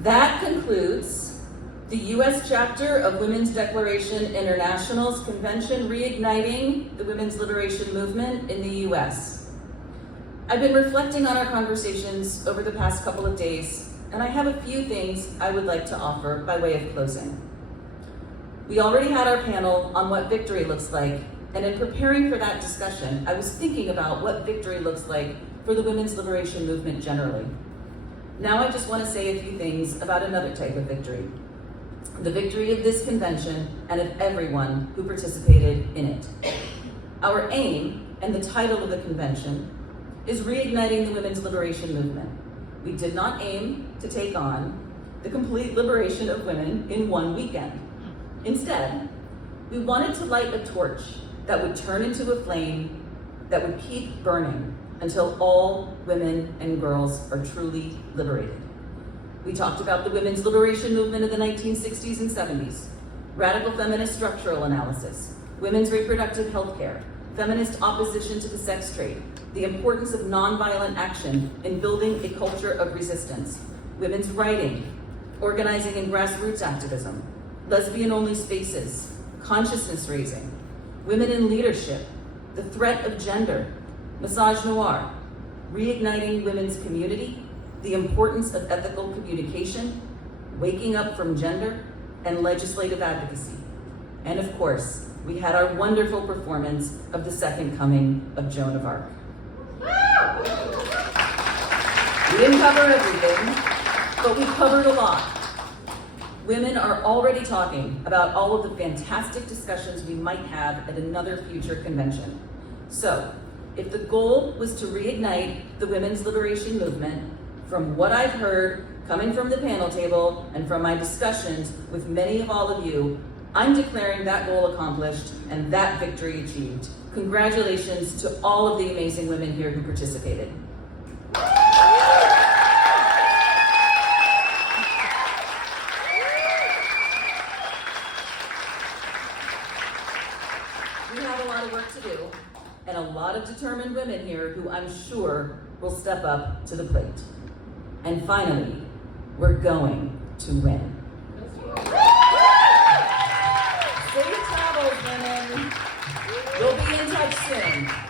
That concludes the U.S. chapter of Women's Declaration International's Convention Reigniting the Women's Liberation Movement in the U.S. I've been reflecting on our conversations over the past couple of days, and I have a few things I would like to offer by way of closing. We already had our panel on what victory looks like, and in preparing for that discussion, I was thinking about what victory looks like for the women's liberation movement generally. Now I just want to say a few things about another type of victory. The victory of this convention and of everyone who participated in it. Our aim, and the title of the convention, is reigniting the women's liberation movement. We did not aim to take on the complete liberation of women in one weekend. Instead, we wanted to light a torch that would turn into a flame that would keep burning until all women and girls are truly liberated. We talked about the women's liberation movement of the 1960s and 70s, radical feminist structural analysis, women's reproductive health care, feminist opposition to the sex trade, the importance of nonviolent action in building a culture of resistance, women's writing, organizing and grassroots activism, lesbian-only spaces, consciousness raising, women in leadership, the threat of gender, misogynoir, reigniting women's community, the importance of ethical communication, waking up from gender, and legislative advocacy. And of course, we had our wonderful performance of the second coming of Joan of Arc. We didn't cover everything, but we covered a lot. Women are already talking about all of the fantastic discussions we might have at another future convention. So, if the goal was to reignite the women's liberation movement, from what I've heard coming from the panel table and from my discussions with many of all of you, I'm declaring that goal accomplished and that victory achieved. Congratulations to all of the amazing women here who participated. We have a lot of work to do, and a lot of determined women here who I'm sure will step up to the plate. And finally, we're going to win. Safe travels, women. We'll be in touch soon.